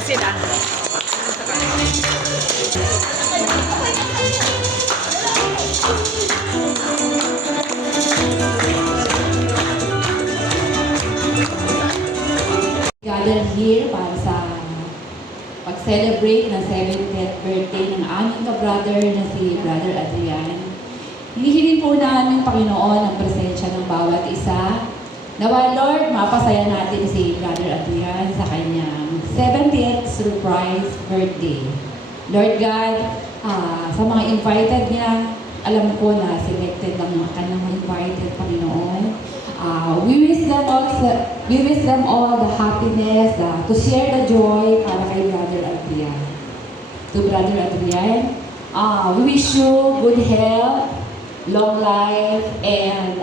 Dalawa sila. Gather here para sa pag-celebrate ng 70th birthday ng aming ka-brother na si Brother Adrian. Hinihiling po namin, Panginoon, ang presensya ng bawat isa. Nawa, Lord, mapasaya natin si Brother Adrian sa kanyang 70th surprise birthday. Lord God, sa mga invited niya, alam ko na selected ang mga kanyang invited, Panginoon. We wish them all the happiness, to share the joy para kay Brother Adrian. To Brother Adrian, we wish you good health, long life, and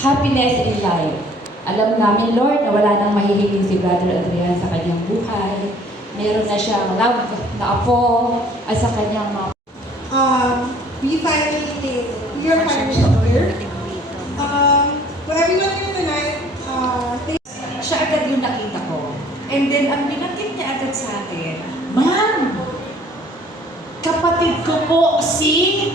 happiness in life. Alam namin, Lord, na wala nang mahihiling si Brother Adrian sa kanyang buhay. Meron na siyang love na apo at sa kanyang mga... We finally did. We are finally here. For everyone here tonight, Siya agad yung nakita ko. And then, ang binanggit niya agad sa akin, Ma'am, kapatid ko po si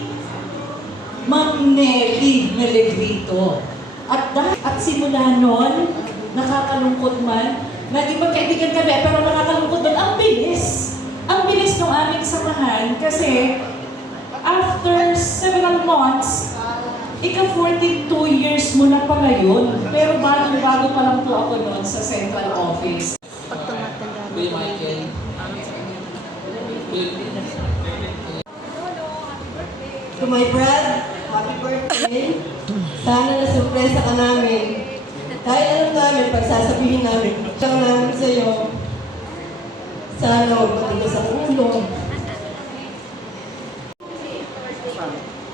Ma'am Nelly Melegrito. At simula nun, nakakalungkot man, naging magkaibigan kami, pero nakakalungkot man, ang bilis. Ang bilis ng aming samahan kasi after several months, ika-42 years mo na pala yun. Pero bago pa lang po ako noon sa central office. Pag tumatanda na. Kuya Michael. to my Brad, happy birthday. Sana na-surpresa ka namin. Kahit alam namin, pagsasabihin namin, siyang namin sa'yo. Sana huwag matigas sa ulo.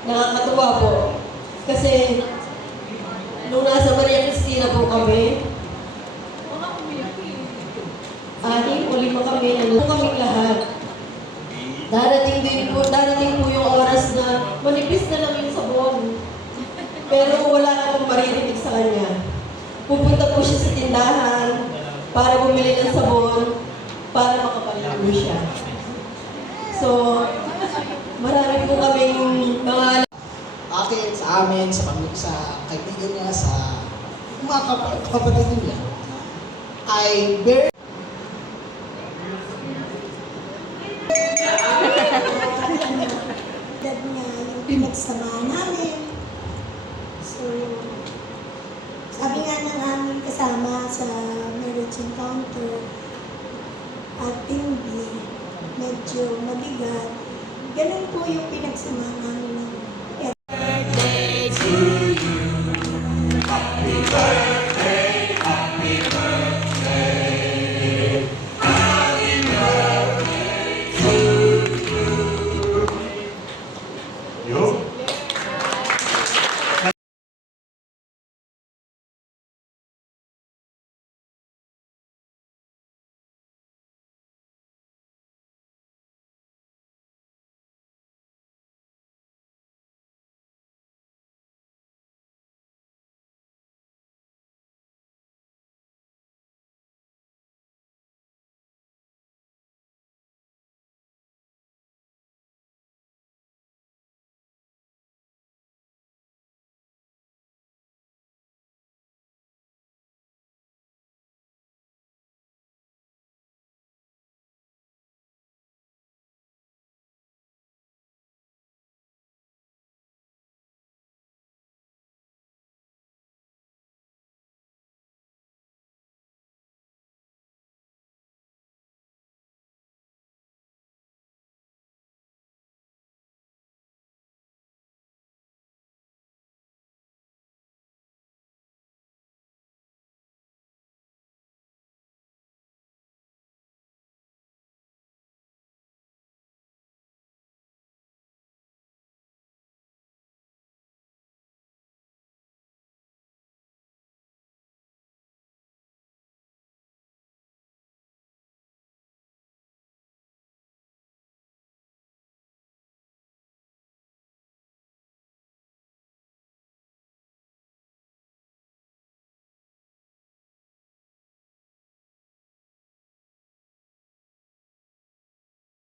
Nakakatuwa po. Kasi, nung nasa Maria Cristina po kami, o 5 kami, nandun kaming lahat. Darating po yung oras na manipis na lang yung sabon. Pero wala namang maririnig sa kanya. Pupunta po siya sa tindahan para bumili ng sabon para makapaligo siya. So, marami po kaming mga Akin, sa amin, sa kaibigan niya, sa mga kapatid niya, ay very dad niya yung pinagsama namin. So, sabi nga ng aming kasama sa marriage encounter, at hindi, medyo mabigat. Ganun po yung pinagsama namin